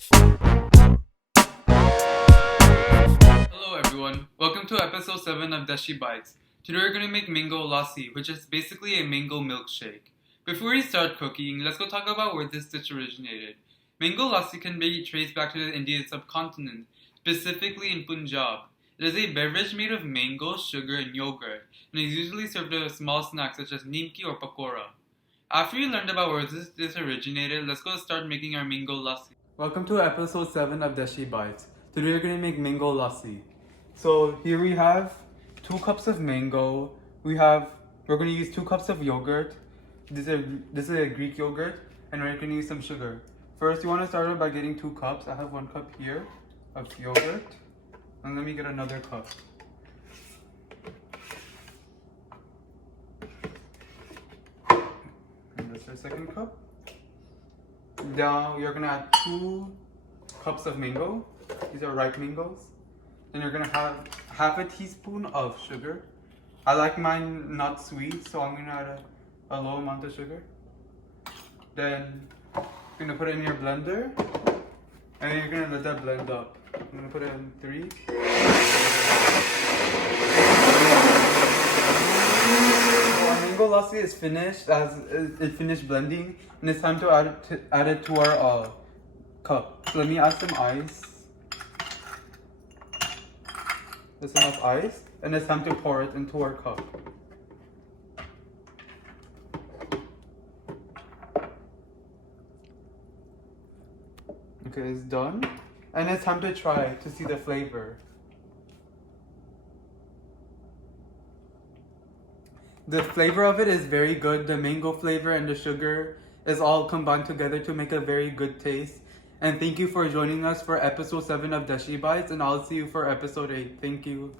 Hello everyone, welcome to episode 7 of Dashi Bites. Today we're going to make mango lassi, which is basically a mango milkshake. Before we start cooking, let's go talk about where this dish originated. Mango lassi can be traced back to the Indian subcontinent, specifically in Punjab. It is a beverage made of mango, sugar, and yogurt, and is usually served with small snacks such as nimki or pakora. After you learned about where this dish originated, let's go start making our mango lassi. Welcome to episode 7 of Dashi Bites. Today we're going to make mango lassi. So here we have 2 cups of mango. We're going to use 2 cups of yogurt. This is a Greek yogurt, and we're going to use some sugar. First, you want to start out by getting 2 cups. I have 1 cup here of yogurt, and let me get another cup. And this is our second cup. Now you're gonna add 2 cups of mango. These are ripe mangoes. Then you're gonna have half a teaspoon of sugar. I like mine not sweet, so I'm gonna add a low amount of sugar. Then you're gonna put it in your blender, and then you're gonna let that blend up. I'm gonna put it in 3. So our mango lassi is finished, it finished blending, and it's time to add it to our cup. So let me add some ice. There's enough ice, and it's time to pour it into our cup. Okay, it's done, and it's time to try to see the flavor. The flavor of it is very good. The mango flavor and the sugar is all combined together to make a very good taste. And thank you for joining us for episode 7 of Dashi Bites, and I'll see you for episode 8. Thank you.